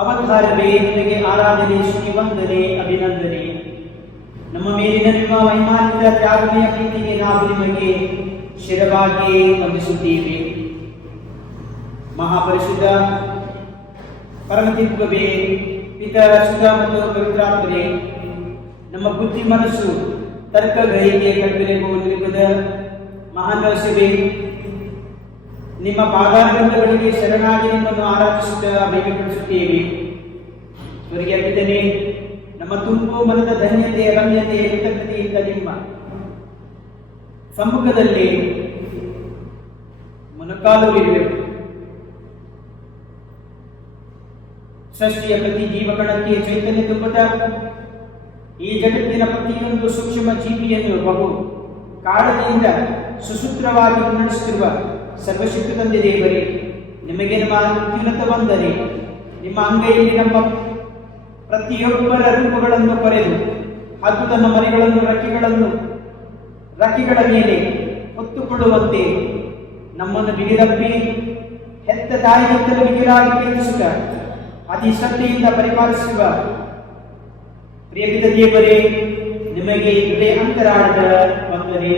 ಅವತಾರವೇ ನಿನಗೆ ಆರಾಧನೆ, ಸ್ತುತಿ, ವಂದನೆ, ಅಭಿನಂದನೆ. ನಮ್ಮ ಮೇಲಿನ ನಿಮ್ಮ ವೈಮಾನಿಕ ತ್ಯಾಗಮಯ ಪ್ರೀತಿಗೆ ನಾವು ನಿಮಗೆ ಶಿರವಾಗಿ ವಂದಿಸುತ್ತೇವೆ. ಮಹಾಪರಿಶುದ್ಧ ಪರಮದಿವ್ಯವೇ, ಪಿತ, ಸುತ ಮತ್ತು ಪವಿತ್ರಾತ್ಮರೇ, ನಮ್ಮ ಬುದ್ಧಿ, ಮನಸ್ಸು, ತರ್ಕ, ಗ್ರಹಿಕೆ, ಕಲ್ಪನೆಗೂ ನಿಲುಕದ ಮಹಾನ್ ರಹಸ್ಯವೇ, ನಿಮ್ಮ ಪಾದಾರವಿಂದಗಳಿಗೆ ಶರಣಾಗಿ ನಿಮ್ಮನ್ನು ಆರಾಧಿಸುತ್ತಾ ಅಭಿವ್ಯಕ್ತಿಸುತ್ತೇವೆ. ಸ್ವರ್ಗೀಯ ಪಿತನೇ, ನಮ್ಮ ತುಂಬು ಮನದ ಧನ್ಯತೆ, ರಮ್ಯತೆ, ಕೃತಜ್ಞತೆಯಿಂದ ನಿಮ್ಮ ಸಮ್ಮುಖದಲ್ಲಿ ಮೊಣಕಾಲೂರಿರಬೇಕು. ಸೃಷ್ಟಿಯ ಪ್ರತಿ ಜೀವಕಣಕ್ಕೆ ಚೈತನ್ಯ ತುಂಬುತ್ತಾ ಈ ಜಗತ್ತಿನ ಪ್ರತಿಯೊಂದು ಸೂಕ್ಷ್ಮ ಜೀವಿಯನ್ನು ಬಹು ಕಾಳಜಿಯಿಂದ ಸುಸೂತ್ರವಾಗಿ ಮುನ್ನಡೆಸುತ್ತಿರುವ ಸರ್ವಶಕ್ತಿ ತಂದೆ ದೇವರೇ, ನಿಮಗೆ ನಮ್ಮ ಅತ್ಯುನ್ನತ ವಂದನೆ. ನಿಮ್ಮ ಅಂಗೈಯಲ್ಲಿ ನಮ್ಮ ಪ್ರತಿಯೊಬ್ಬರ ರೂಪಗಳನ್ನು ಪಡೆದು ಅದು ತನ್ನ ಮರಿಗಳನ್ನು ರಕ್ಕೆಗಳ ಮೇಲೆ ಹೊತ್ತುಕೊಳ್ಳುವಂತೆ ನಮ್ಮನ್ನು ಬಿಗಿದಪ್ಪಿ ಹೆತ್ತ ತಾಯಿಗಿಂತಲೂ ಬಿಗಿಲಾಗಿ ಪ್ರೀತಿಸುತ್ತ ಅತಿ ಶ್ರದ್ಧೆಯಿಂದ ಪರಿಪಾಲಿಸುವ ಪ್ರಿಯಮಿತ ದೇವರೇ, ನಿಮಗೆ ಹೃದಯ ಅಂತರಾಳದ ವಂದನೆ.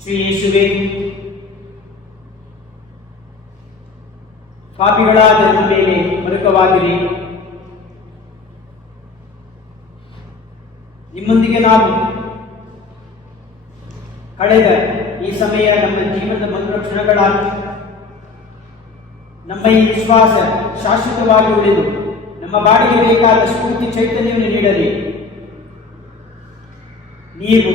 ಶ್ರೀ ಯೇಸುವೆ, ಪಾಪಿಗಳಾದ ನಮ್ಮ ಮೇಲೆ ಮರುಕವಾಗಿರಿ. ನಿಮ್ಮೊಂದಿಗೆ ನಾವು ಕಳೆದ ಈ ಸಮಯ ನಮ್ಮ ಜೀವನದ ಮರುರಕ್ಷಣೆಗಳಾಗಿ ನಮ್ಮ ಈ ವಿಶ್ವಾಸ ಶಾಶ್ವತವಾಗಿ ಉಳಿದು ನಮ್ಮ ಬಾಡಿಗೆ ಬೇಕಾದ ಸ್ಫೂರ್ತಿ ಚೈತನ್ಯವನ್ನು ನೀಡಲಿ. ನೀವು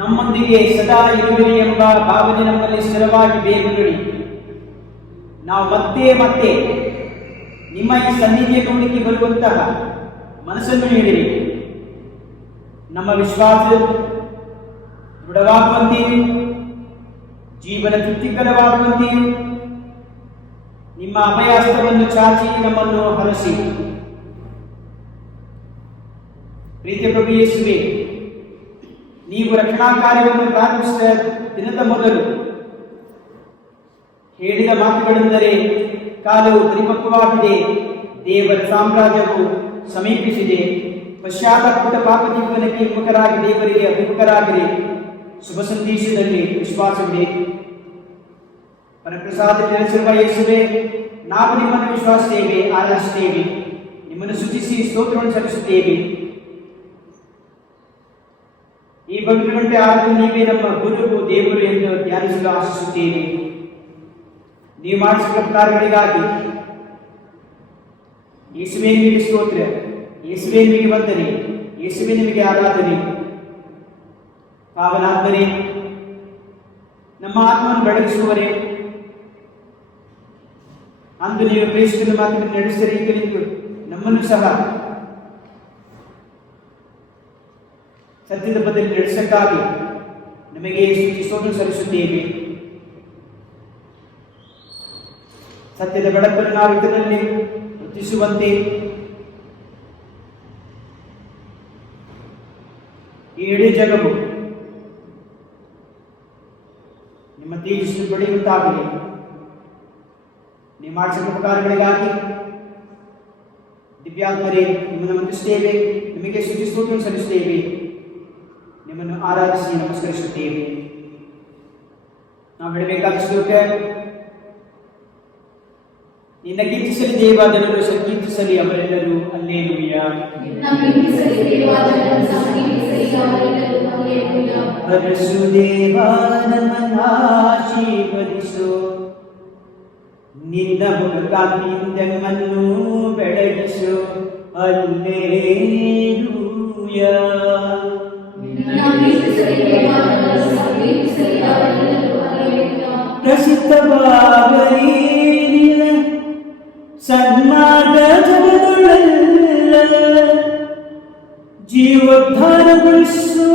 ನಮ್ಮೊಂದಿಗೆ ಸದಾ ಇರುವಿರಿ ಎಂಬ ಭಾವನೆ ನಮ್ಮಲ್ಲಿ ಸ್ಥಿರವಾಗಿ ಬೇರೂರಿ ನಾವು ಮತ್ತೆ ಮತ್ತೆ ನಿಮ್ಮ ಈ ಸನ್ನಿಧಿಯ ನೋಡಿಕೆ ಬರುವಂತಹ ಮನಸ್ಸನ್ನು ನೀಡಿರಿ. ನಮ್ಮ ವಿಶ್ವಾಸ ದೃಢವಾಗುವಂತೆಯೂ ಜೀವನ ತೃಪ್ತಿಕರವಾಗುವಂತೆಯೂ ನಿಮ್ಮ ಅಭಯಾಸ್ತವನ್ನು ಚಾಚಿ ನಮ್ಮನ್ನು ಹರಸಿ. ಪ್ರೀತಿಯ ಪ್ರಭು ಯೇಸುವೆ, ನೀವು ರಕ್ಷಣಾ ಕಾರ್ಯವನ್ನು ಪ್ರಾರಂಭಿಸಿದ ದಿನದ ಮೊದಲು ಹೇಳಿದ ಮಾತುಗಳೆಂದರೆ, ಕಾಲವು ಪರಿಪಕ್ವವಾಗಿದೆ, ದೇವರ ಸಾಮ್ರಾಜ್ಯವು ಸಮೀಪಿಸಿದೆ, ಪಶ್ಚಾತ್ತಾಪದ ಪಾಪ ಜೀವನಕ್ಕೆ ವಿಮುಖರಾಗಿ ದೇವರಿಗೆ ಅಭಿಮುಖರಾಗಿರಿ. ಶುಭ ಸಂದೇಶದಲ್ಲಿ ವಿಶ್ವಾಸವಿದೆ. ಪರಪ್ರಸಾದ ನೆಲೆಸಿರುವ ಯೇಸುವೆ, ನಾವು ನಿಮ್ಮನ್ನು ವಿಶ್ವಾಸಿಸುತ್ತೇವೆ, ಆರಾಧಿಸುತ್ತೇವೆ, ನಿಮ್ಮನ್ನು ಸ್ತುತಿಸಿ ಸ್ತೋತ್ರವನ್ನು ಸಲ್ಲಿಸುತ್ತೇವೆ. ಈ ಪವಿತ್ರ ಗಂಟೆ ಆರಾಧನೆ ನೀವೇ ನಮ್ಮ ಗುರುವು ದೇವರು ಎಂದು ಧ್ಯಾನಿಸಲು ಆಶಿಸುತ್ತೇವೆ. ನೀವು ಮಾಡಿಸಿದ ಕಾರ್ಯಗಳಿಗಾಗಿ ಯೇಸುವೆ ನಿಮಗೆ ಸ್ತೋತ್ರ, ಯೇಸುವೆ ನಿಮಗೆ ವಂದನೆ, ಯೇಸುವೆ ನಿಮಗೆ ಆರಾಧನೆ. ಪಾವನಾತ್ಮನೇ, ನಮ್ಮ ಆತ್ಮವನ್ನು ಬೆಳಗಿಸುವವರೇ, ಅಂದು ನೀವು ಕ್ರಿಸ್ತನ ಮಾತನ್ನು ನಡೆಸಿದ ರೀತಿಯಲ್ಲಿ ನಮ್ಮನ್ನು ಸಹ ಸತ್ಯದ ಬದಲು ನಡೆಸಕ್ಕಾಗಿ ನಮಗೆ ಸ್ತೋತ್ರ ಸಲ್ಲಿಸುತ್ತೇವೆ. ಸತ್ಯದ ಬೆಳಕನ್ನು ನಾವು ಇದರಲ್ಲಿ ವೃದ್ಧಿಸುವಂತೆ ಈ ಇಡೀ ಜಗವು ನಿಮ್ಮ ತೇಜಸ್ಸು ಬೆಳೆಯುವಂತಾಗಲಿ. ನೀವು ಮಾಡಿಸಿದ ಉಪಕಾರಗಳಿಗಾಗಿ ದಿವ್ಯಾತ್ಮರೇ ನಿಮ್ಮನ್ನು ವಂದಿಸುತ್ತೇವೆ, ನಿಮಗೆ ಸ್ತುತಿ ಸ್ತೋತ್ರವನ್ನು ಸಲ್ಲಿಸುತ್ತೇವೆ, ನಿಮ್ಮನ್ನು ಆರಾಧಿಸಿ ನಮಸ್ಕರಿಸುತ್ತೇವೆ. ನಾವು ಹೇಳಬೇಕಾದ ಶ್ಲೋಕ, ನಿನ್ನ ಕೀರ್ತಿಸಲಿ ದೇವಾದನರು ಸಂಕೀರ್ತಿಸಲಿ ಅವರೆಲ್ಲರೂ ಹಲ್ಲೆಲೂಯಾ. ಹರಸು ದೇವಾ ನಮ್ಮನ್ನು ಆಶೀರ್ವದಿಸು, ನಿನ್ನ ಮುಖಕಾಂತಿಯಿಂದ ನಮ್ಮನ್ನು ಬೆಳಗಿಸು. ಹಲ್ಲೆಲೂಯಾ. ಪ್ರಸಿದ್ಧವಾಗಲಿ ಸನ್ಮಾರ್ಗ ಜಗದೊಳೆಲ್ಲ, ಜೀವೋದ್ಧಾರಗೊಳಿಸುವ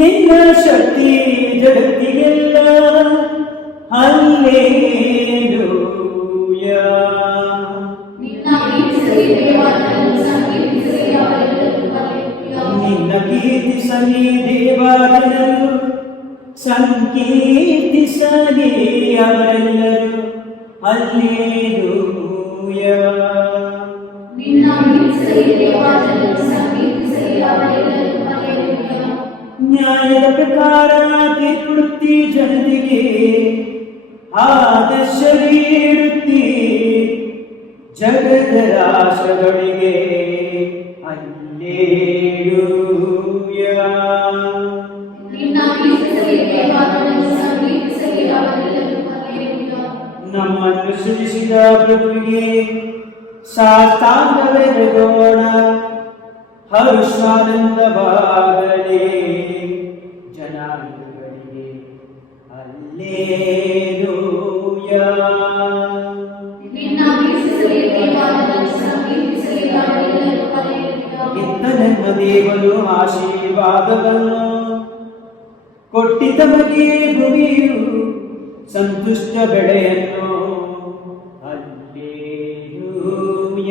ನಿನ್ನ ಶಕ್ತಿ ಜಗತ್ತಿಗೆಲ್ಲ. ಹಲ್ಲೆಲೂಯಾ. ನಿನ್ನ ಕೀರ್ತಿಸಲಿ ದೇವಾಲಯರು, ಸಂಕೀರ್ತಿಸಲಿ ಅವರೆಲ್ಲರೂ. ಹಲ್ಲೆಲೂಯಾ. ನ್ಯಾಯದ ಪ್ರಕಾರ ತೀರ್ಪುಡುತ್ತಿ ಜನತೆಗೆ ಆದರ್ಶ ನೀಡುತ್ತಿ ಜಗದ ರಾಷ್ಟ್ರಗಳಿಗೆ. ಹಲ್ಲೆಲೂಯಾ. ನಮ್ಮನ್ನು ಸೃಜಿಸಿದ ಪ್ರಭುವಿಗೆ ಸಾಷ್ಟಾಂಗವೆರಗೋಣ. ಹರ್ಷಾನಂದವಾಗಲಿ ಜನಾಂಗಗಳಿಗೆ. ಹಲ್ಲೆಲೂಯಾ. ಇತ್ತ ದೇವನು ಆಶೀರ್ವಾದವನ್ನು ಕೊಟ್ಟಿದ್ದ ಮಗೆ ಭೂಮಿಯು ಸಂತುಷ್ಟ ಬೆಳೆಯನ್ನು. ಹಲ್ಲೆಲೂಯಾ.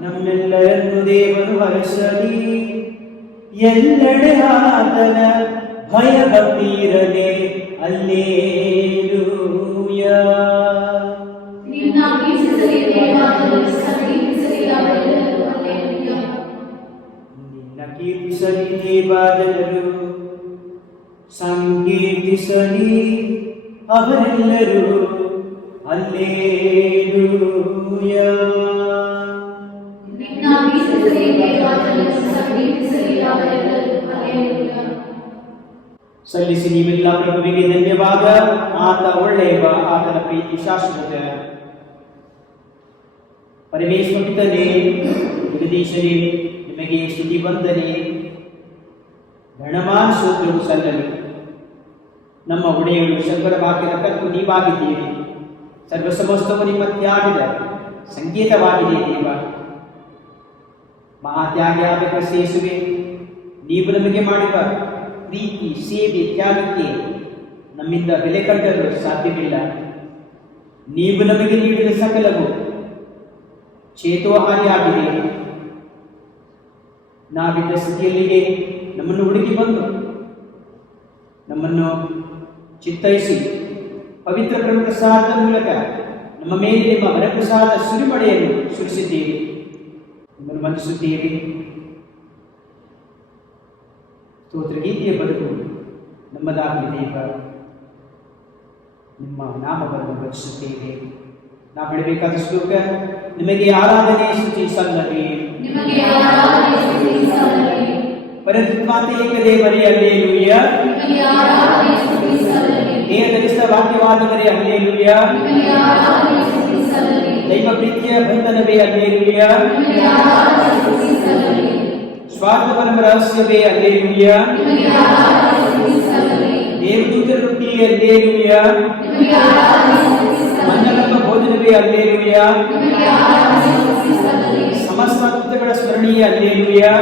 ನಮ್ಮೆಲ್ಲರನ್ನು ದೇವರು ಹರಸಲಿ, ಎಲ್ಲೆಡೆ ಆತನ ಭಯ ಭಕ್ತಿ ಇರಲಿ. ಹಲ್ಲೆಲೂಯಾ. ನಿನ್ನ ಕೀರ್ತಿಸಲಿ ದೇವಜನರು, ಸಂಕೀರ್ತಿಸಲಿ ಅವರೆಲ್ಲರೂ. ಹಲ್ಲೆಲೂಯಾ. ಸಲ್ಲಿಸಿ ನೀವೆಲ್ಲ ಪ್ರಭುವಿಗೆ ಧನ್ಯವಾದ. ಆತ ಒಳ್ಳೆಯವ, ಆತನ ಪ್ರೀತಿ ಶಾಶ್ವತ. ಪರಮೇಶ್ವರ ಪಿತನೇ, ಜಗದೀಶನೇ, ನಿಮಗೆ ಸ್ತುತಿ ವಂದನೆ ಗಣಮಾನ ಸ್ತೋತ್ರವು ಸಲ್ಲಲು. ನಮ್ಮ ಒಡೆಯರು ಶಂಕರ ವಾಕ್ಯದ ಕತ್ತು ನೀವಾಗಿದ್ದೀರಿ. ಸರ್ವ ಸಮಸ್ತವು ನಿಮ್ಮ ತ್ಯಾಗದ ಸಂಕೇತವಾಗಿದೆ ದೇವ. ಮಹಾತ್ಯಾಗಿಯಾದ ಕ್ರಿಸ್ತೇಸುವೆ, ನೀವು ನಮಗೆ ಮಾಡಿದ ಪ್ರೀತಿ, ಸೇವೆ, ತ್ಯಾಗಕ್ಕೆ ನಮ್ಮಿಂದ ಬೆಲೆ ಕಟ್ಟಲು ಸಾಧ್ಯವಿಲ್ಲ. ನೀವು ನಮಗೆ ನೀಡಿದ ಸಕಲವು ಚೇತೋಹಾರಿಯಾಗಿದೆ. ನಾವಿದ್ದ ಸ್ಥಿತಿಯಲ್ಲಿಗೆ ನಮ್ಮನ್ನು ಹುಡುಕಿ ಬಂದು ನಮ್ಮನ್ನು ಚಿತ್ತೈಸಿ ಪವಿತ್ರ ಬ್ರಹ್ಮಪ್ರಸಾದದ ಮೂಲಕ ನಮ್ಮ ಮೇಲೆ ನಿಮ್ಮ ವರಪ್ರಸಾದ ಸುರಿಮಳೆಯನ್ನು ಸುರಿಸಿದ್ದೀರಿ. ನಿಮ್ಮನ್ನು ವಂದಿಸುತ್ತೀರಿ. ಸ್ತೋತ್ರ ಗೀತೆಯ ಬದುಕು ನಮ್ಮದಾಗಲಿ ದೇವ. ನಿಮ್ಮ ನಾಮವನ್ನು ವಂದಿಸುತ್ತೇವೆ. ನಾವು ಬಿಡಬೇಕಾದ ಶ್ಲೋಕ, ನಿಮಗೆ ಆರಾಧನೆ ಸ್ತುತಿ ಸಲ್ಲಲಿ. ಪರಿಶುದ್ಧಾತ್ಮ ಏಕದೇವರೇ ಹಲ್ಲೆಲೂಯಾ. ದೇಹದಲ್ಲಿದ್ದ ವಾಕ್ಯವಾದವರೇ ಹಲ್ಲೆಲೂಯಾ. ದೈವ ಪ್ರೀತಿಯ ಬಂಧನವೇ ಹಲ್ಲೆಲೂಯಾ. ಸ್ವಾರ್ಥಪರಮ ರಹಸ್ಯವೇ ಹಲ್ಲೆಲೂಯಾ. ದೇವದೂತರ ವೃತ್ತಿ ಹಲ್ಲೆಲೂಯಾ. ಮನ್ನಲಂಬ ಭೋಜನವೇ ಹಲ್ಲೆಲೂಯಾ. ಸಮಸ್ತ ಕೃತ್ಯಗಳ ಸ್ಮರಣೀಯ ಹಲ್ಲೆಲೂಯಾ.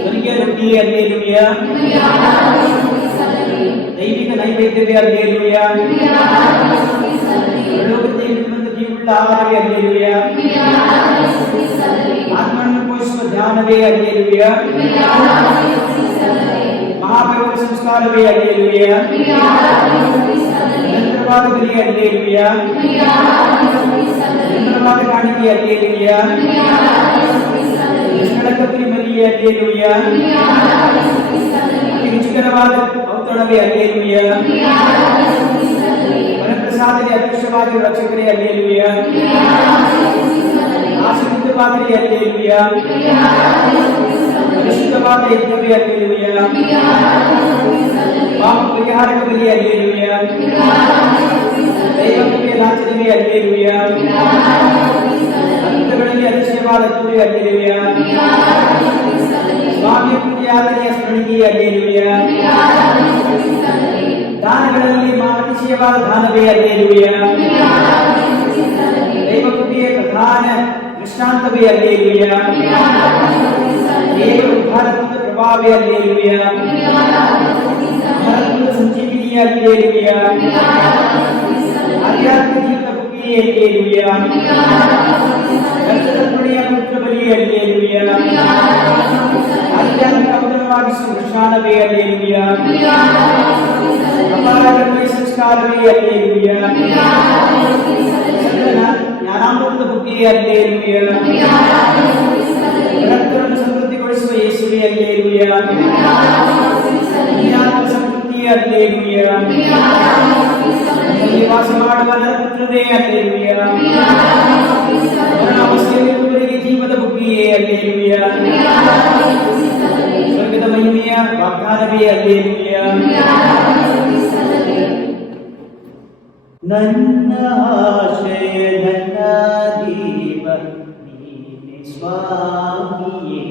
ಸ್ವರ್ಗೀಯ ರೊಟ್ಟಿ ಹಲ್ಲೆಲೂಯಾ. ದೈವಿಕ ನೈವೇದ್ಯವೇ ಹಲ್ಲೆಲೂಯಾ. ಜೀವುಳ್ಳ ಆಹಾರವೇ ಹಲ್ಲೆಲೂಯಾ. ಆತ್ಮವನ್ನು ಪೋಷಿಸುವ ಧ್ಯಾನವೇ ಹಲ್ಲೆಲೂಯಾ. ಮಹಾಪವಿತ್ರ ಸಂಸ್ಕಾರವೇ ಹಲ್ಲೆಲೂಯಾ. ನಿರಂತರವಾದ ಬಲಿ ಹಲ್ಲೆಲೂಯಾ. ನಿರಂತರವಾದ ಕಾಣಿಕೆ ಹಲ್ಲೆಲೂಯಾ. ನಿಷ್ಕಳಂಕ ಬಲಿಯ ಹಲ್ಲೆಲೂಯಾ. ಅತಿ ರುಚಿಕರವಾದ ಔತಣವೇ ಹಲ್ಲೆಲೂಯಾ. ವರಪ್ರಸಾದಕ್ಕೆ ಅದೃಶ್ಯವಾಗಿರುವ ರಕ್ಷಕರೇ ಹಲ್ಲೆಲೂಯಾ. ಆಶೀರ್ವಾದವೇ ಹಲ್ಲೆಲೂಯಾ. ಪರಿಶುದ್ಧವಾದ ಯಜ್ಞವೇ ಹಲ್ಲೆಲೂಯಾ. ಪಾಪ ಪರಿಹಾರಕ ಬಲಿ ಹಲ್ಲೆಲೂಯಾ. ದೈವಕೃಪೆಯ ಲಾಂಛನವೇ ಹಲ್ಲೆಲೂಯಾ. ಅದ್ಭುತಗಳಲ್ಲಿ ಅದೃಶ್ಯವಾದ ತೋರಿ ಹಲ್ಲೆಲೂಯಾ. ಸ್ವಾಮಿಯ ಪೂಜೆಯಾದನೆಯ ಸ್ಮರಣೆಗೆ ಹಲ್ಲೆಲೂಯಾ. ದಾನಗಳಲ್ಲಿ ಅತಿಶಯವಾದ ದಾನವೇ ಹಲ್ಲೆಲೂಯಾ. ದೈವಕೃಪೆಯ ಪ್ರಧಾನ ದೃಷ್ಟಾಂತವೇ ಹಲ್ಲೆಲೂಯಾ. ದೇವರ ಉದ್ಧಾರತ್ವದ ಪ್ರಭಾವವೇ ಹಲ್ಲೆಲೂಯಾ. ಅಮರತ್ವದ ಸಂಜೀವಿನಿಯ ಹಲ್ಲೆಲೂಯಾ. ಆಧ್ಯಾತ್ಮಿಕ ಜೀವಿತ ಬುಕ್ಕಿಯೇ ಹಲ್ಲೆಲೂಯಾ. ರಕ್ತದರ್ಪಣೆಯ ಪುತ್ರ ಬಲಿ ಹಲ್ಲೆಲೂಯಾ. ಆಧ್ಯಾತ್ಮಿಕ ಔತಣವಾಗಿಸುವ ವೃಷಾಣವೇ ಹಲ್ಲೆಲೂಯಾ. ಅಪಾರಗಮಯ ಸಂಸ್ಕಾರವೇ ಹಲ್ಲೆಲೂಯಾ. ಜ್ಞಾನಾಮೃತದ ಬುಕ್ಕಿಯೇ ಹಲ್ಲೆಲೂಯಾ. ರಕ್ತವನ್ನು ಸಮೃದ್ಧಿಗೊಳಿಸುವ ಯೇಸುವೇ ಹಲ್ಲೆಲೂಯಾ. ಜ್ಞಾನ ಸಮೃದ್ಧಿಯೇ ಹಲ್ಲೆಲೂಯಾ. ವಾಸ ಮಾಡುವ ನರಪುತ್ರನೇ ಹಲ್ಲೆಲೂಯಾ. ಮರಣಾವಸ್ಥೆಯಲ್ಲಿರುವವರಿಗೆ ಜೀವದ ಬುಕ್ಕಿಯೇ ಹಲ್ಲೆಲೂಯಾ. ಸ್ವರ್ಗದ ಮಹಿಮೆಯ ವಾಗ್ದಾನವೇ ಹಲ್ಲೆಲೂಯಾ. ನನ್ನ ಆಶ್ರಯ ನನ್ನ ದೀಪ ನೀನೆ ಸ್ವಾಮಿಯೇ.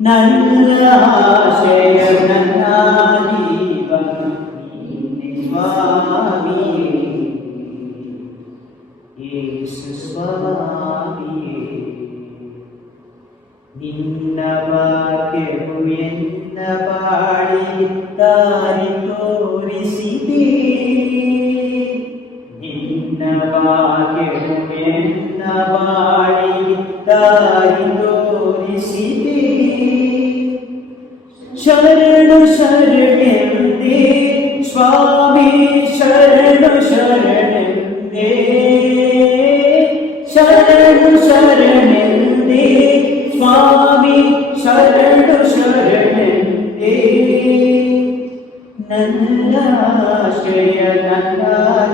ನನ್ನ ಆಶ್ರಯ ನನ್ನ ದೀಪ ನೀನೆ ಸ್ವಾಮಿಯೇ. ಯೇಸು ಸ್ವಾಮಿಯೇ. ನಿನ್ನ ವಾಕ್ಯವು ಎನ್ನ ಬಾಳಿಗೆ ದಾರಿ ತೋರಿಸಿದೆ ನಿನ್ನ ಭಾಗ್ಯವು ಎನ್ನ ಬಾಳಿಗೆ ದಾರಿ ತೋರಿಸಿದೆ ಶರಣು ಶರಣೆಂದೇ ಸ್ವಾಮಿ ಶರಣು ಶರಣೆಂದೇ ಶರಣು ಶರಣೆಂದೇ ಸ್ವಾಮಿ ಶರಣು ಶರಣೆಂದೇ ನನ್ನ ಆಶ್ರಯ ನನ್ನ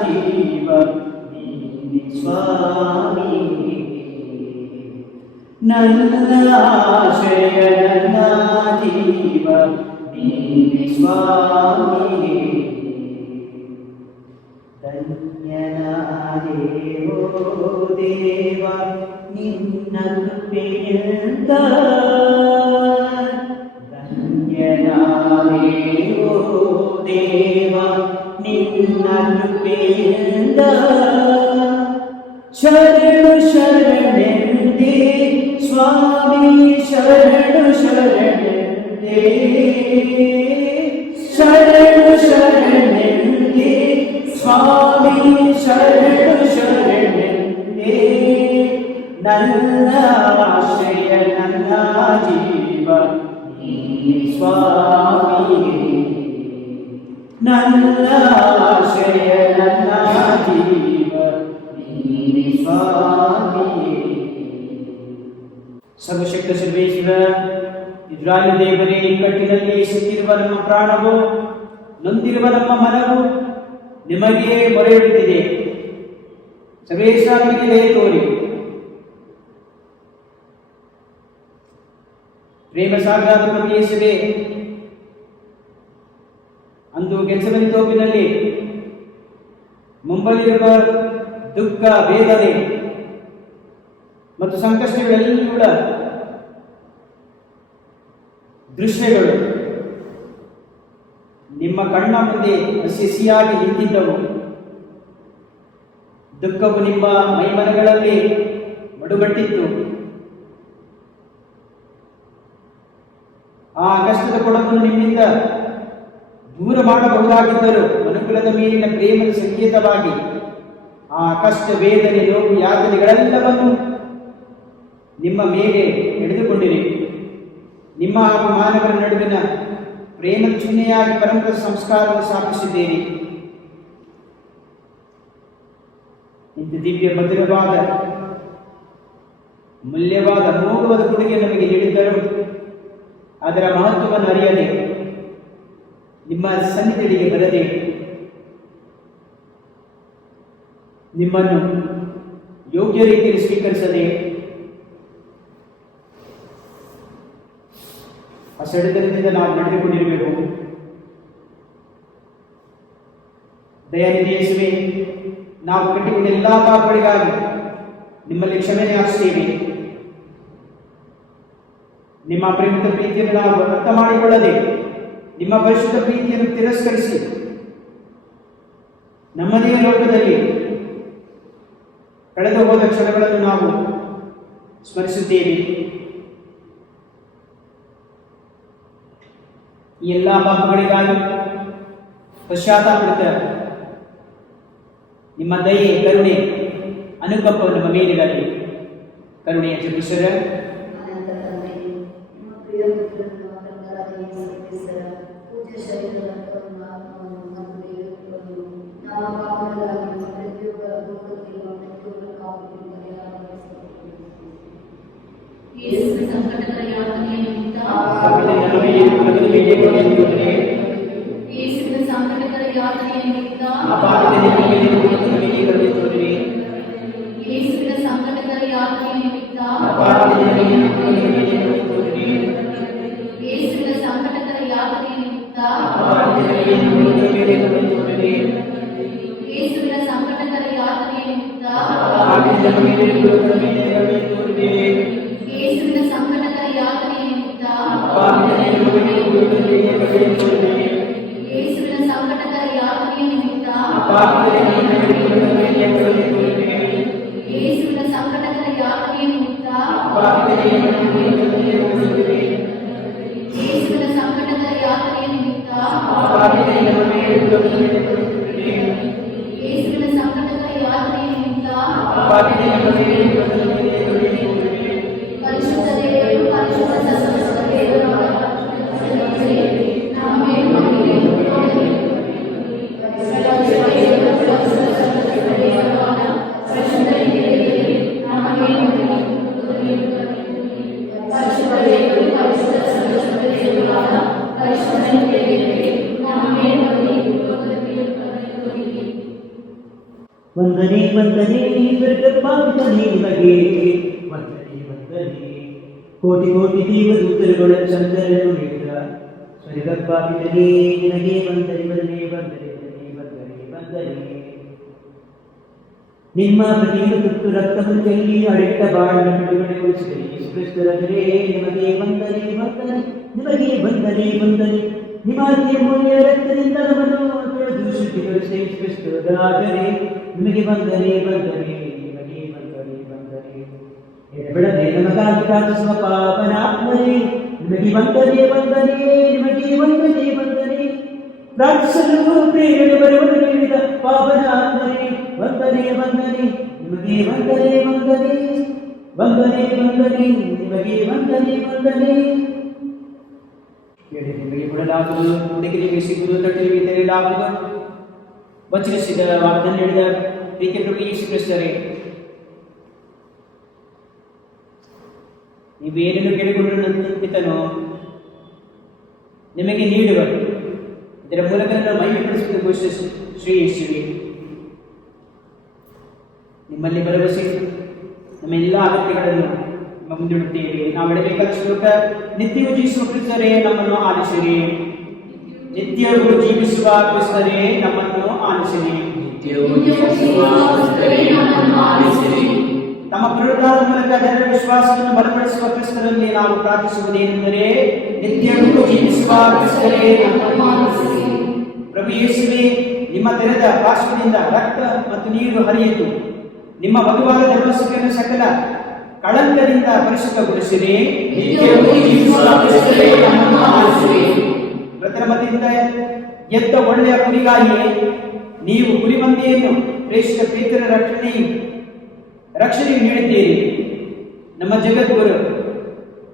ಜೀವ ನೀನೆ ಸ್ವಾಮಿ ನನ್ನ ಆಶ್ರಯ ನನ್ನ ಜೀವ ನೀನೆ ಸ್ವಾಮಿ ಧನ್ಯನಾದೆ ಓ ದೇವ ನಿನ್ನ ಕೃಪೆಯಿಂದ ಧನ್ಯನಾದೆ ಓ ದೇವ ನಿನ್ನ ಕೃಪೆಯಿಂದ ಶರಣು ಶರಣೆಂದೇ ಸ್ವಾಮಿ ಶರಣು ಶರಣೆಂದೇ ಶರಣು ಶರಣೆಂದೇ ಸ್ವಾಮಿ ಶರಣು ಶರಣೆಂದೇ ನನ್ನ ಆಶ್ರಯ ನನ್ನ ಜೀವ ನೀನೆ ಸ್ವಾಮಿ ನನ್ನ ಆಶ್ರಯ ನನ್ನ ಜೀವ ನೀನೆ ಸ್ವಾಮಿ ಸರ್ವಶಕ್ತ ಸರ್ವೇಶ್ವರ ಇಸ್ರಾಯೇಲ್ ದೇವರೇ ಇಕ್ಕಟ್ಟಿನಲ್ಲಿ ಸಿಕ್ಕಿರುವ ನಮ್ಮ ಪ್ರಾಣವು ನೊಂದಿರುವ ನಮ್ಮ ಮನವು ನಿಮಗೆ ಮೊರೆಯಿಡುತ್ತಿದೆ. ಸರ್ವೇಶ್ವರನಿಗೆ ದಯೆ ತೋರಿ ಪ್ರೇಮ ಸಾಗರದ ಪ್ರಭು ಯೇಸುವೇ, ಅಂದು ಗೆತ್ಸೆಮನೆ ತೋಪಿನಲ್ಲಿ ಮುಂಬಲಿರುವ ದುಃಖ ವೇದನೆ ಮತ್ತು ಸಂಕಷ್ಟಗಳೆಲ್ಲ ದೃಶ್ಯಗಳು ನಿಮ್ಮ ಕಣ್ಣ ಮುಂದೆ ಹಸಿಯಾಗಿ ನಿಂತಿದ್ದವು. ದುಃಖವು ನಿಮ್ಮ ಮೈಮನಗಳಲ್ಲಿ ಮಡುಗಟ್ಟಿತ್ತು. ಆ ಕಷ್ಟದ ಕೊಡವನ್ನು ನಿಮ್ಮಿಂದ ದೂರ ಮಾಡಬಹುದಾಗಿದ್ದರೂ ಮನುಕುಲದ ಮೇಲಿನ ಪ್ರೇಮದ ಸಂಕೇತವಾಗಿ ಆ ಕಷ್ಟ ವೇದನೆ ನೋವು ಯಾತನೆಗಳೆಲ್ಲವನ್ನು ನಿಮ್ಮ ಮೇಲೆ ಎಳೆದುಕೊಂಡಿರಿ. ನಿಮ್ಮ ಹಾಗೂ ಮಾನವರ ನಡುವಿನ ಪ್ರೇಮದ ಚಿಹ್ನೆಯಾಗಿ ಪರಂಪರ ಸಂಸ್ಕಾರವನ್ನು ಸ್ಥಾಪಿಸಿದ್ದೀರಿ. ಇಂಥ ದಿವ್ಯ ಮಧುರವಾದ ಮೂಲ್ಯವಾದ ಅಮೋಘವಾದ ಕೊಡುಗೆ ನಮಗೆ ನೀಡಿದ್ದರು ಅದರ ಮಹತ್ವವನ್ನು ಅರಿಯದೆ ನಿಮ್ಮ ಸನ್ನಿಧಿಗೆ ಬರದೆ ನಿಮ್ಮನ್ನು ಯೋಗ್ಯ ರೀತಿಯಲ್ಲಿ ಸ್ವೀಕರಿಸದೆ ಆ ಸೆಳೆತನದಿಂದ ನಾವು ನಡೆದುಕೊಂಡಿರಬೇಕು. ದಯಾನಿಧಿ ಯೇಸುವೇ, ನಾವು ಕಟ್ಟಿಕೊಂಡ ಎಲ್ಲಾ ಪಾಪಗಳಿಗಾಗಿ ನಿಮ್ಮಲ್ಲಿ ಕ್ಷಮೆನೆ ಯಾಚಿಸುತ್ತೇವೆ. ನಿಮ್ಮ ಪ್ರೇಮಿತ ಪ್ರೀತಿಯನ್ನು ನಾವು ಅರ್ಥ ಮಾಡಿಕೊಳ್ಳದೆ ನಿಮ್ಮ ಪರಿಶುದ್ಧ ಪ್ರೀತಿಯನ್ನು ತಿರಸ್ಕರಿಸಿ ನಮ್ಮದೇ ಲೋಕದಲ್ಲಿ ಕಳೆದು ಹೋದ ಕ್ಷಣಗಳನ್ನು ನಾವು ಸ್ಮರಿಸುತ್ತೇವೆ. ಈ ಎಲ್ಲ ಪಾಪಗಳಿಗಾಗಿ ಪಶ್ಚಾತ್ತಾಪದ ನಿಮ್ಮ ದಯೆ ಕರುಣೆ ಅನುಕಂಪವು ನಮ್ಮ ಮೇಲಿರಲಿ. ಕರುಣೆಯ ಜಗೀಶ್ವರ ಸಂಕಟಕರ ಯಾತನೆಯ ನಿಮಿತ್ತ ಯೇಸುವಿನ ಸಂಕಟಕರ ಯಾತನೆಯ ನಿಮಿತ್ತ ಯೇಸುವಿನ ಸಂಕಟಕರ ಯಾತನೆಯ ನಿಮಿತ್ತ ಯೇಸುವಿನ ಸಂಕಟಕರ ಯಾತನೆಯ ನಿಮಿತ್ತ ಯೇಸುವಿನ ಸಂಕಟಕರ ಯಾತನೆಯ ನಿಮಿತ್ತ ಯೇಸುವಿನ ಸಂಕಟಕರ ಯಾತನೆಯ ನಿಮಿತ್ತ ಯೇಸುವಿನ ಸಂಕಟಕರ ಯಾತನೆಯ ನಿಮಿತ್ತ ಯೇಸುವಿನ ಸಂಕಟಕರ ಯಾತನೆಯ ನಿಮಿತ್ತ ಯೇಸುವಿನ ಸಂಕಟಕರ ಯಾತನೆಯ ನಿಮಿತ್ತ ಪಾಪಿಗಳಿಗೆ ನಮ್ಮ ಮೇಲೂ ನಮ್ಮ ಮೇಲೆ ಕರುಣೆ ಯೇಸುವಿನ ಸಂಕಟಕರ ಯಾತನೆಯ ನಿಮಿತ್ತ ಪಾಪಿಗಳಿಗೆ ನಮ್ಮ ಮೇಲೂ ನಮ್ಮ ಮೇಲೆ ಕರುಣೆ ಪರಿಶುದ್ಧ ದೇವರು ಪರಿಶುದ್ಧ ಸರ್ವಶಕ್ತ ದೇವರಾದ ನಮ್ಮ ಮೇಲೂ ವಂದನೆ ವಂದನೆ ಸ್ವರ್ಗಪಾಪಿತನೇ ನಿಮಗೆ ವಂದನೆ ವಂದನೆ ಕೋಟಿ ಕೋಟಿ ದೇವದೂತರುಗಳ ಚಂದ್ರರನ್ನು ನೀಡಿದ ಸ್ವರ್ಗಪಾಪಿತನೇ ನಿನಗೆ ವಂದನೆ ವಂದನೆ ವಂದನೆ ವಂದನೆ ವಂದನೆ ನಿಮ್ಮ ಪ್ರತಿಯೊಂದು ತುತ್ತು ರಕ್ತವನ್ನು ಚೆಲ್ಲಿ ಅಡಿಟ್ಟ ಬಾಳನ್ನು ಬಿಡುಗಡೆಗೊಳಿಸಿದ ಯೇಸು ಕ್ರಿಸ್ತರೇ ನಿಮಗೆ ವಂದನೆ ವಂದನೆ ನಿಮಗೆ ವಂದನೆ ವಂದನೆ ನಿಮ್ಮ ಅತ್ಯಮೂಲ್ಯ ರಕ್ತದಿಂದ ನಮ್ಮನ್ನು ತೊಳೆದು ಶುದ್ಧಿಗೊಳಿಸಿದ ಯೇಸು ಕ್ರಿಸ್ತರಾದರೆ ನಿಮಗೆ ವಂದನೆ ವಂದನೆ ನಿಮಗೆ ವಂದನೆ ವಂದನೆ ಎಡಬಿಡದೆ ನಮಗಾಗಿ ಪ್ರಾರ್ಥಿಸುವ ಪಾಪನಾತ್ಮರೇ ನಿಮಗೆ ವಂದನೆ ವಂದನೆ ನಿಮಗೆ ವಂದನೆ ವಂದನೆ ಪ್ರಾರ್ಥಿಸಲು ಪ್ರೇರಣೆ ಬರುವುದು ನೀಡಿದ ಪಾಪನಾತ್ಮರೇ ವಂದನೆ ವಂದನೆ ನಿಮಗೆ ವಂದನೆ ವಂದನೆ ವಂದನೆ ವಂದನೆ ನಿಮಗೆ ವಂದನೆ ವಂದನೆ ನಿಮಗೆ ಕೊಡಲಾಗುವುದು ಹುಡುಗಿ ನಿಮಗೆ ಸಿಗುವುದು ತಟ್ಟೆಗೆ ತೆರೆಯಲಾಗುವುದು ವಚನಿಸಿದ ವಾಗ್ದಾನ ನೀಡಿದ ಪ್ರೀತಿ ಪ್ರಭು ಯೇಸು ಕ್ರಿಸ್ತರೇ ನೀವೇನನ್ನು ಕೇಳಿಕೊಂಡು ನನ್ನ ಪಿತನು ನಿಮಗೆ ನೀಡುವರು ಇದರ ಮೂಲಕ ನಾವು ಮಹಿಮೆಪಡಿಸುವುದು ಘೋಷಿಸಿ ಶ್ರೀ ಯೇಸುವೆ ನಿಮ್ಮಲ್ಲಿ ಭರವಸೆ ನಮ್ಮ ಎಲ್ಲ ಅಗತ್ಯಗಳನ್ನು ನಿಮ್ಮ ಮುಂದಿಡುತ್ತೇವೆ ನಾವು ಇಡಬೇಕಾದ ಶ್ಲೋಕ ನಿತ್ಯವೂ ಜೀವಿಸುವ ಕ್ರಿಸ್ತರೇ ನಮ್ಮನ್ನು ಆಲಿಸಿರಿ ನಿತ್ಯವೂ ಜೀವಿಸುವ ಕ್ರಿಸ್ತರೇ ನಮ್ಮನ್ನು ಆಲಿಸಿರಿ ತಮ್ಮ ಪುನರುದ್ಧಾರದ ಮೂಲಕ ಜನರ ವಿಶ್ವಾಸವನ್ನು ಬಲಪಡಿಸುವ ಕ್ರಿಸ್ತರಲ್ಲಿ ನಾವು ಪ್ರಾರ್ಥಿಸುವುದೇನೆಂದರೆ ನಿತ್ಯವೂ ಜೀವಿಸುವ ಕ್ರಿಸ್ತರೇ ನಮ್ಮನ್ನು ಆಲಿಸಿರಿ. ಪ್ರಭು ಯೇಸುವೇ, ನಿಮ್ಮ ತೆರೆದ ಪಾರ್ಶ್ವದಿಂದ ರಕ್ತ ಮತ್ತು ನೀರು ಹರಿಯಿತು. ನಿಮ್ಮ ಮಗುವಾದ ಧರ್ಮಸಭೆಯನ್ನು ಸಕಲ ಕಳಂಕದಿಂದ ಪರಿಶುದ್ಧಗೊಳಿಸಿರಿ. ನಿತ್ಯವೂ ಜೀವಿಸುವ ಕ್ರಿಸ್ತರೇ ನಮ್ಮನ್ನು ಆಲಿಸಿರಿ. ಮೃತರ ಮಧ್ಯದಿಂದ ಎದ್ದ ಒಳ್ಳೆಯ ಕುರಿಗಾಗಿ ನೀವು ಕುರಿಮಂದೆಯನ್ನು ಪ್ರೇಷಿತ ಪ್ರೀತರ ರಕ್ಷಣೆಗೆ ನೀಡಿದ್ದೀರಿ. ನಮ್ಮ ಜಗದ್ಗುರು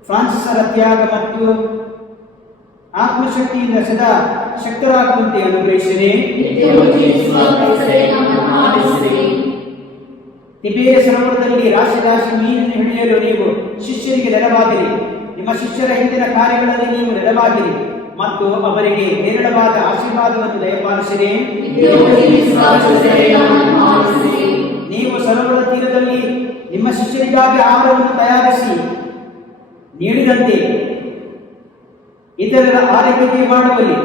ಫ್ರಾನ್ಸಿಸರ ತ್ಯಾಗ ಮತ್ತು ಆತ್ಮಶಕ್ತಿಯಿಂದ ಸದಾ ಶಕ್ತರಾಗುವಂತೆ ಅನುಗ್ರಹಿಸಿರಿ. ತಿಬೇರಿಯ ಸರೋವರದಲ್ಲಿ ರಾಶಿ ರಾಶಿ ಮೀನನ್ನು ಹಿಡಿಯಲು ನೀವು ಶಿಷ್ಯರಿಗೆ ನೆರವಾಗಿರಿ. ನಿಮ್ಮ ಶಿಷ್ಯರ ಹಿಂದಿನ ಕಾರ್ಯಗಳಲ್ಲಿ ನೀವು ನೆರವಾಗಿರಿ ಮತ್ತು ಅವರಿಗೆ ಹೇರಳವಾದ ಆಶೀರ್ವಾದವನ್ನು ದಯಪಾಲಿಸಿರಿ. ನೀವು ಸರೋವರದ ತೀರದಲ್ಲಿ ನಿಮ್ಮ ಶಿಷ್ಯರಿಗಾಗಿ ಆಹಾರವನ್ನು ತಯಾರಿಸಿ ನೀಡಿದಂತೆ ಇತರರ ಆರೈಕೆ ಮಾಡುವಲ್ಲಿ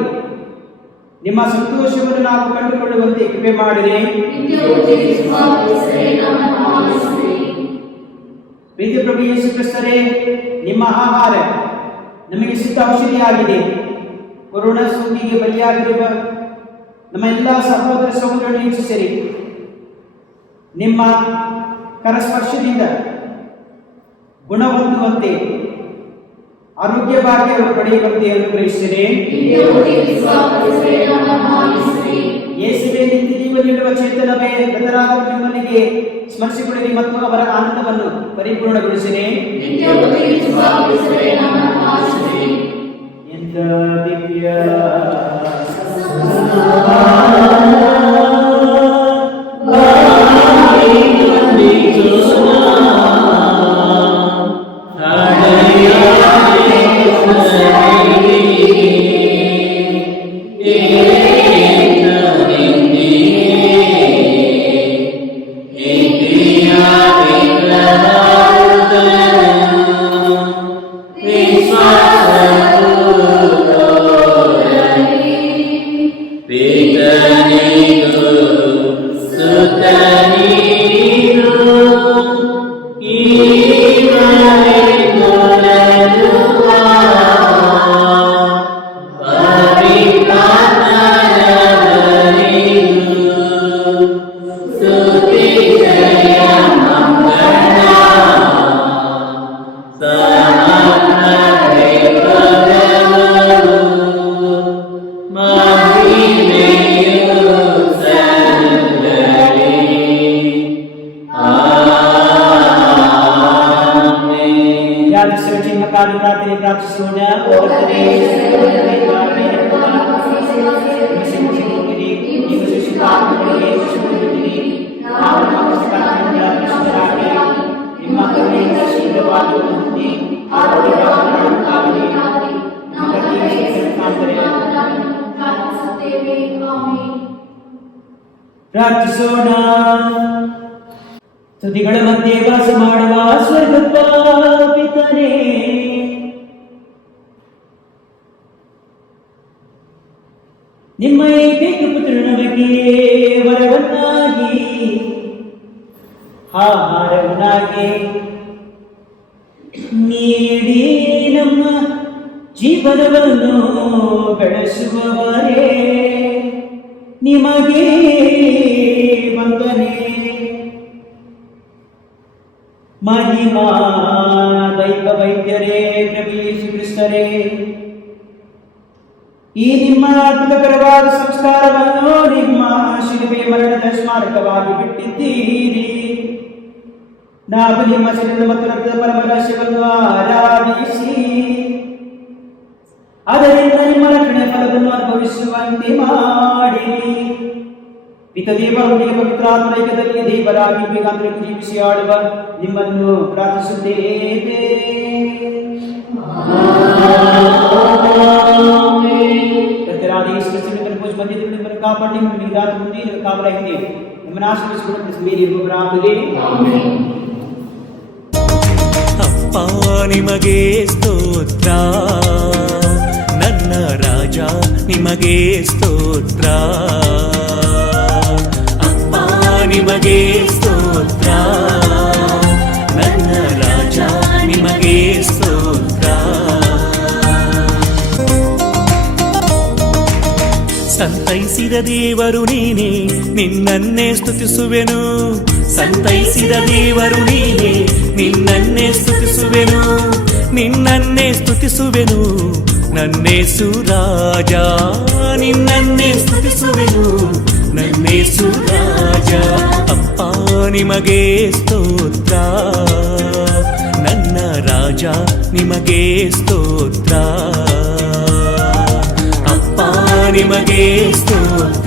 ನಿಮ್ಮ ಸಂತೋಷವನ್ನು ನಾವು ಕಂಡುಕೊಳ್ಳುವಂತೆ ಕೃಪೆ ಮಾಡಿರಿ. ಪ್ರೀತಿ ಪ್ರಭು ಯೇಸು ಕ್ರಿಸ್ತರೇ, ನಿಮ್ಮ ಆಹಾರ ನಮಗೆ ಸಿದ್ಧ ಔಷಧಿಯಾಗಿದೆ. ಕೊರೋನಾ ಸೋಂಕಿಗೆ ಬಲಿಯಾಗಿರುವ ನಮ್ಮ ಎಲ್ಲ ಸಹೋದರ ಸಹೋದರರನ್ನು ಹೆಚ್ಚಿಸಿರಿ. ನಿಮ್ಮ ಕರಸ್ಪರ್ಶದಿಂದ ಗುಣ ಹೊಂದುವಂತೆ ಆರೋಗ್ಯ ಭಾಗ್ಯ ಪಡೆಯುವಂತೆ ಅನುಗ್ರಹಿಸಿರಿ. ಯೇಸುವೇ, ನಿತ್ಯ ಜೀವ ನೀಡುವ ಚೇತನವೇ, ಮೃತರಾದ ನಿಮ್ಮನಿಗೆ ಸ್ಮರಿಸಿಕೊಳ್ಳಿರಿ ಮತ್ತು ಅವರ ಆನಂದವನ್ನು ಪರಿಪೂರ್ಣಗೊಳಿಸಿರಿ. ಎಂಥ ದಿವ್ಯ Ma ಪ್ರಾರ್ಥನೆ ಪ್ರಾರ್ಥಿಸೋಣ. ನಿಮ್ಮ ಕರುಣೆಯಿಂದ ಶೀಘ್ರವಾಗಿ ಹೊಂದಿ ಪ್ರಾರ್ಥಿಸೋಣ. ತುದಿಗಳ ಮಧ್ಯೆ ವಾಸ ಮಾಡುವ ಸ್ವರ್ಗಪ್ಪ ಪಿತನೇ, ನಿಮ್ಮ ಏಕೈಕ ಪುತ್ರನ ನಮಗೆ ವರವನ್ನಾಗಿ ಆಹಾರವನ್ನಾಗಿ ನೀಡಿ ನಮ್ಮ ಜೀವನವನ್ನು ಬೆಳೆಸುವವರೇ ನಿಮಗೆ ವಂದನೆ. ಮಹಿಮಾ ದೈವ ವೈದ್ಯರೇ, ಪ್ರಭು ಯೇಸು ಕ್ರಿಸ್ತರೇ, ಈ ನಿಮ್ಮ ಅದ್ಭುತಕರವಾದ ಸಂಸ್ಕಾರವನ್ನು ನಿಮ್ಮ ಶಿಲುಬೆ ಮರಣದ ಸ್ಮಾರಕವಾಗಿ ಬಿಟ್ಟಿದ್ದೀರಿ. ನಾವು ನಿಮ್ಮ ಶರೀರದ ಮತ್ತು ರಕ್ತದ ಪರಮ ರಹಸ್ಯವನ್ನು ಆರಾಧಿಸಿ ಅದರಿಂದ ನಿಮ್ಮ ರಕ್ಷಣೆ ಫಲವನ್ನು ಅನುಭವಿಸುವಂತೆ ಮಾಡಿ ಪಿತದೇವರೊಂದಿಗೆ ಪವಿತ್ರಾತ್ಮೈಕ್ಯದಲ್ಲಿ ದೇವರಾಗಿ ಬೇಗಾಂತರಿಕ ಜೀವಿಸಿ ಆಳುವ ನಿಮ್ಮನ್ನು ಪ್ರಾರ್ಥಿಸುತ್ತೇವೆ. ಕಾಪಾಡಿ ಮುಂದೆ ಕಾವಲಾಗಿದೆ. ನಿಮ್ಮನ್ನು ಆಶೀರ್ವದಿಸಿಕೊಂಡು ಮೇರಿ ಪ್ರಾರ್ಥನೆ. ಅಪ್ಪ ನಿಮಗೆ ಸ್ತೋತ್ರ, ನನ್ನ ರಾಜ ನಿಮಗೆ ಸ್ತೋತ್ರ. ಅಪ್ಪ ನಿಮಗೆ ಸ್ತೋತ್ರ, ನನ್ನ ರಾಜ ನಿಮಗೆ ಸ್ತೋತ್ರ. ಸಂತೈಸಿದ ದೇವರು ನೀನೇ, ನಿನ್ನನ್ನೇ ಸ್ತುತಿಸುವೆನು. ಸಂತೈಸಿದ ದೇವರು ನೀನೇ, ನಿನ್ನನ್ನೇ ಸ್ತುತಿಸುವೆನು. ನಿನ್ನನ್ನೇ ಸ್ತುತಿಸುವೆನು ನನ್ನೇಸು ರಾಜ, ನಿನ್ನನ್ನೇ ಸ್ತುತಿಸುವೆನು ನನ್ನೇಸು ರಾಜ. ಅಪ್ಪ ನಿಮಗೆ ಸ್ತೋತ್ರ, ನನ್ನ ರಾಜ ನಿಮಗೆ ಸ್ತೋತ್ರ. ಅಪ್ಪ ನಿಮಗೆ ಸ್ತೋತ್ರ.